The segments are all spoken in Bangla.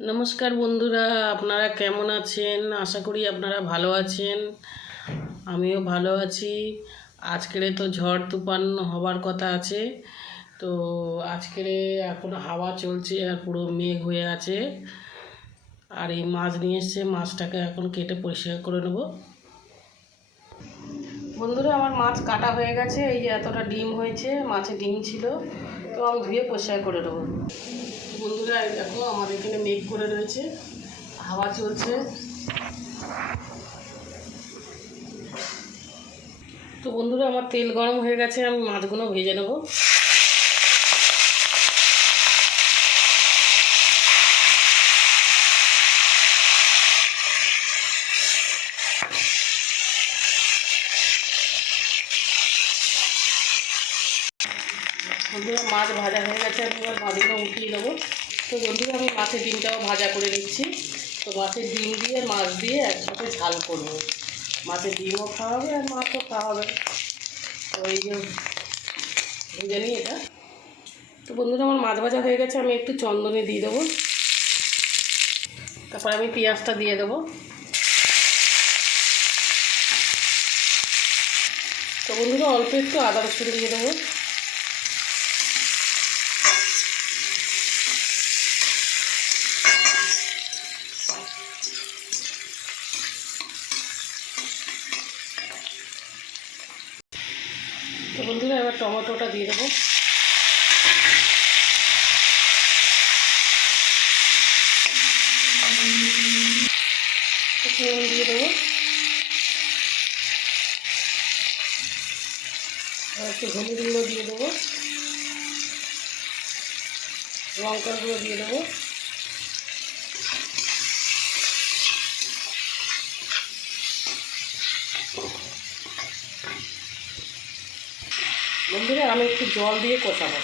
নমস্কার বন্ধুরা, আপনারা কেমন আছেন? আশা করি আপনারা ভালো আছেন। আমিও ভালো আছি। আজকের তো ঝড় তুফান হবার কথা আছে, তো আজকের এখন হাওয়া চলছে আর পুরো মেঘ হয়ে আছে। আর এই মাছ নিয়ে এসছে, মাছটাকে এখন কেটে পরিষ্কার করে নেব। বন্ধুরা, আমার মাছ কাটা হয়ে গেছে। এই যে এতটা ডিম হয়েছে, মাছে ডিম ছিল, তো আমি ধুয়ে পরিষ্কার করে নেবো। বন্ধুরা, দেখো আমাদের এখানে মেঘ করে রয়েছে, হাওয়া চলছে। তো বন্ধুরা, আমার তেল গরম হয়ে গেছে, আমি মাছগুলো ভেজে নেব। বন্ধুরা, মাছ ভাজা হয়ে গেছে, আমি এবার মাছগুলো উঠিয়ে নেবো। তো বন্ধুরা, আমি মাছের ডিমটাও ভাজা করে নিচ্ছি। তো মাছের ডিম দিয়ে মাছ দিয়ে একসাথে ঝাল করবো। মাছের ডিমও খাওয়া হবে আর মাছও খাওয়া হবে। তো এই যে ভেজে নিই এটা। তো বন্ধুরা, আমার মাছ ভাজা হয়ে গেছে, আমি একটু চন্দনে দিয়ে দেবো। তারপর আমি পেঁয়াজটা দিয়ে দেবো। তো বন্ধুরা, অল্প একটু আদা রসুন দিয়ে দেবো। তো বন্ধুরা, এবার টমেটোটা দিয়ে দেবো। নুন দিয়ে দেবো, আর একটু হলুদ গুঁড়ো দিয়ে দেবো, লঙ্কার গুঁড়ো দিয়ে দেবো। বন্ধুরা, আমি একটু জল দিয়ে কষাবো।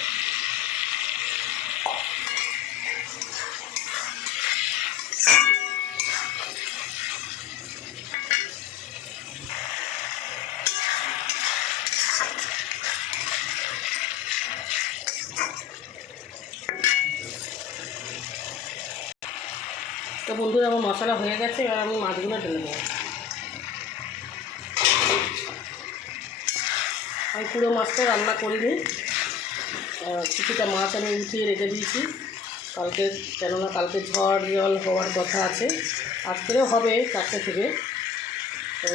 তো বন্ধুরা, আমার মশলা হয়ে গেছে, এবার আমি মাছগুলো ঢেলে দেবো। আমি পুরো মাছটা রান্না করিনি, কিছুটা মাছ আমি উঠিয়ে রেখে দিয়েছি কালকে, কেননা কালকে ঝড় জল হওয়ার কথা আছে। আজকেও হবে 4টে থেকে। তো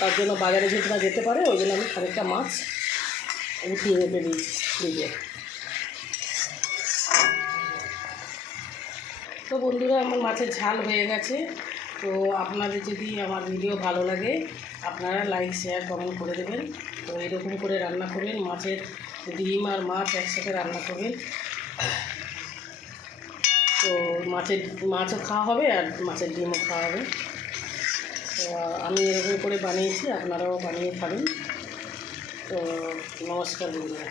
তার জন্য বাজারে যেহেতু না যেতে পারে, ওই জন্য আমি খানিকটা মাছ উঠিয়ে রেখে দিয়েছি ফ্রিজে। তো বন্ধুরা, আমার মাছের ঝাল হয়ে গেছে। তো আপনাদের যদি আমার ভিডিও ভালো লাগে, আপনারা লাইক শেয়ার কমেন্ট করে দেবেন। তো এরকম করে রান্না করবেন, মাছের ডিম আর মাছ একসাথে রান্না করবেন। তো মাছও খাওয়া হবে আর মাছের ডিমও খাওয়া হবে। তো আমি এরকম করে বানিয়েছি, আপনারাও বানিয়ে খাবেন। তো নমস্কার বন্ধুরা।